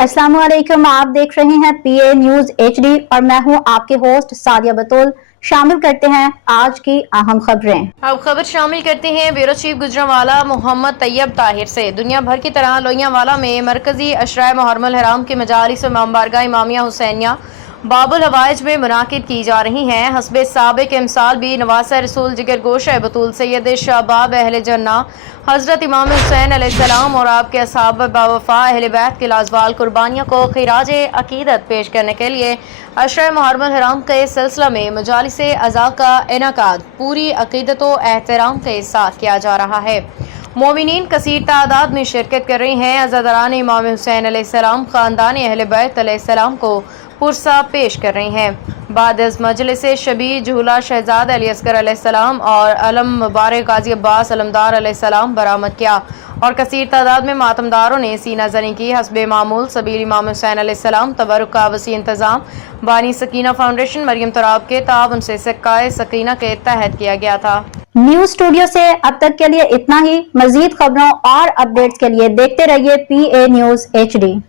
अस्सलाम वालेकुम, आप देख रहे हैं पीए न्यूज एचडी और मैं हूं आपके होस्ट सादिया बतूल। शामिल करते हैं आज की अहम खबरें। अब खबर शामिल करते हैं ब्यूरो चीफ गुजरांवाला मोहम्मद तैयब ताहिर से। दुनिया भर की तरह लोहियांवाला में मरकजी अशराए मुहर्रमुल हराम की मजालिस व बारगाह इमामिया हुसैनिया बाबुल हवाइज में मुनाकिद की जा रही हैं। हस्बे साबिक इमसाल भी नवासा रसूल जिगर गोश बतूल सैयद शाबाब अहले जन्ना हजरत इमाम हुसैन अलैहिस्सलाम और आपके असहाब बावफा अहले बैत के लाजवाल कुर्बानियों को खिराज अकीदत पेश करने के लिए अशराए मुहर्रमुल हराम के सिलसिला में मजालिस अज़ा का इनेकाद पूरी अकीदत व एहतराम के साथ किया जा रहा है। मोमिनीन कसीर तादाद में शिरकत कर रही हैं। अज़ादारान इमाम हुसैन अलैहिस्सलाम ख़ानदान अहले बैत अलैहिस्सलाम को पुरसा पेश कर रही हैं। बाद इस मजलिस शबीर झूला शहजाद अली असगर अलैहिस्सलाम और अलम मुबारक गाजी अब्बास अलमदार अलैहिस्सलाम बरामद किया और कसीर तादाद में मातमदारों ने सीना जनी की। हस्बे मामूल सबील इमाम हुसैन अलैहिस्सलाम तबरुक का वसी इंतजाम बानी सकीना फाउंडेशन मरियम तराब के ताउन से सिक्काए सकीना के तहत किया गया था। न्यूज स्टूडियो से अब तक के लिए इतना ही। मजीद खबरों और अपडेट्स के लिए देखते रहिए पीए न्यूज एचडी।